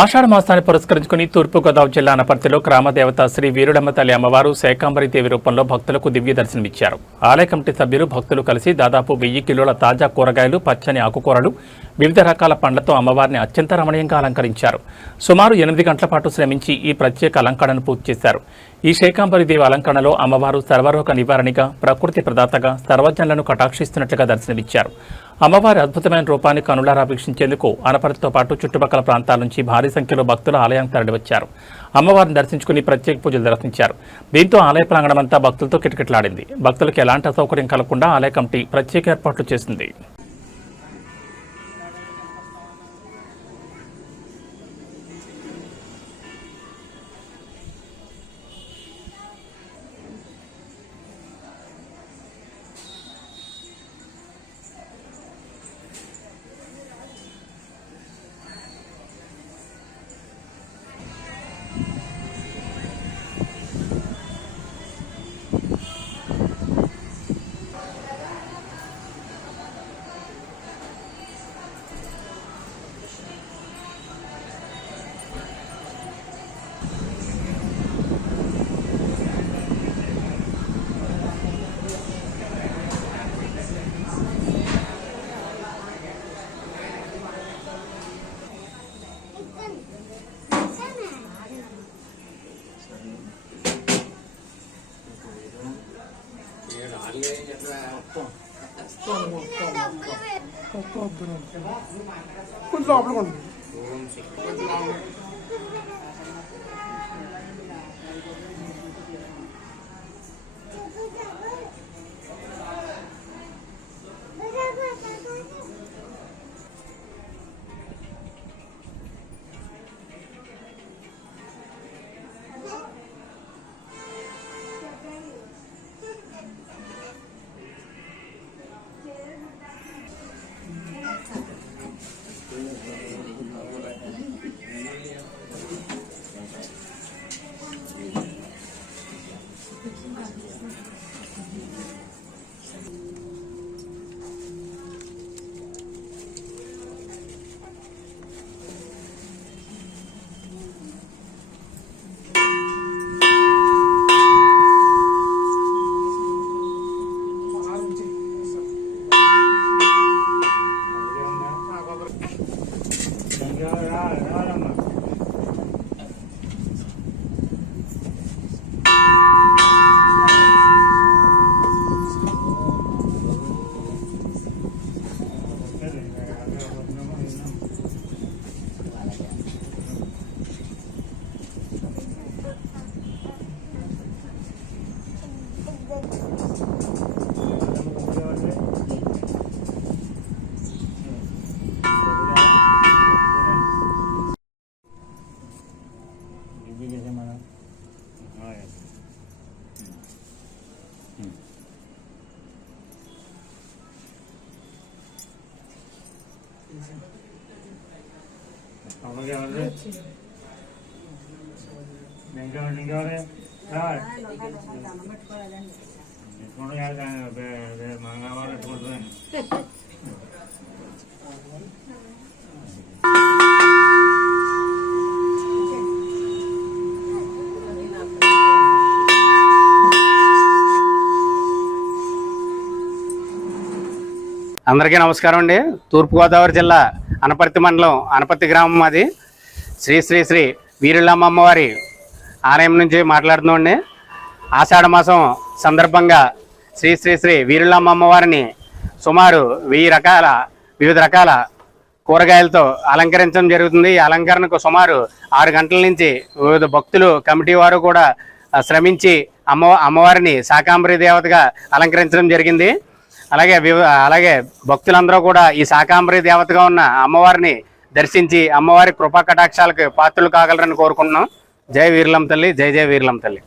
ఆషాఢ మాసాన్ని పురస్కరించుకుని తూర్పుగోదావరి జిల్లా అనపర్తిలో గ్రామదేవత శ్రీ వీరుడమ్మ తల్లి అమ్మవారు శాకంబరి దేవి రూపంలో భక్తులకు దివ్య దర్శనమిచ్చారు. ఆలయ కమిటీ సభ్యులు భక్తులు కలిసి దాదాపు 1000 కిలోల తాజా కూరగాయలు, పచ్చని ఆకుకూరలు, వివిధ రకాల పండ్లతో అమ్మవారిని అత్యంత రమణీయంగా అలంకరించారు. సుమారు 8 గంటల పాటు శ్రమించి ఈ ప్రత్యేక అలంకరణను పూర్తి చేశారు. ఈ శాకంబరి దేవి అలంకరణలో అమ్మవారు సర్వరోగ నివారణగా, ప్రకృతి ప్రదాతగా సర్వజనులను కటాక్షిస్తున్నట్లుగా దర్శనమిచ్చారు. అమ్మవారి అద్భుతమైన రూపాన్ని కనులారా వీక్షించేందుకు అనపర్తితో పాటు చుట్టుపక్కల ప్రాంతాల నుంచి భారీ సంఖ్యలో భక్తులు ఆలయానికి తరలివచ్చారు. అమ్మవారిని దర్శించుకుని ప్రత్యేక పూజలు నిర్వహించారు. దీంతో ఆలయ ప్రాంగణమంతా భక్తులతో కిటకిటలాడింది. భక్తులకు ఎలాంటి అసౌకర్యం కలగకుండా ఆలయ కమిటీ ప్రత్యేక ఏర్పాట్లు చేసింది. కొంచెం లోపల అందరికీ నమస్కారం అండి. తూర్పుగోదావరి జిల్లా అనపర్తి మండలం అనపర్తి గ్రామం అది శ్రీ శ్రీ శ్రీ వీరులమ్మ అమ్మవారి ఆలయం నుంచి మాట్లాడుతున్నామండి. ఆషాఢ మాసం సందర్భంగా శ్రీ శ్రీ శ్రీ వీరులమ్మ అమ్మవారిని సుమారు 1000 వివిధ రకాల కూరగాయలతో అలంకరించడం జరుగుతుంది. ఈ అలంకరణకు సుమారు 6 గంటల నుంచి వివిధ భక్తులు, కమిటీ వారు కూడా శ్రమించి అమ్మవారిని శాకంబరి దేవతగా అలంకరించడం జరిగింది. అలాగే భక్తులందరూ కూడా ఈ శాకంబరి దేవతగా ఉన్న అమ్మవారిని దర్శించి అమ్మవారి కృపా కటాక్షాలకు పాత్రలు కాగలరని కోరుకుంటున్నాం. జై వీరులమ్మ తల్లి, జై జై వీరులమ్మ తల్లి.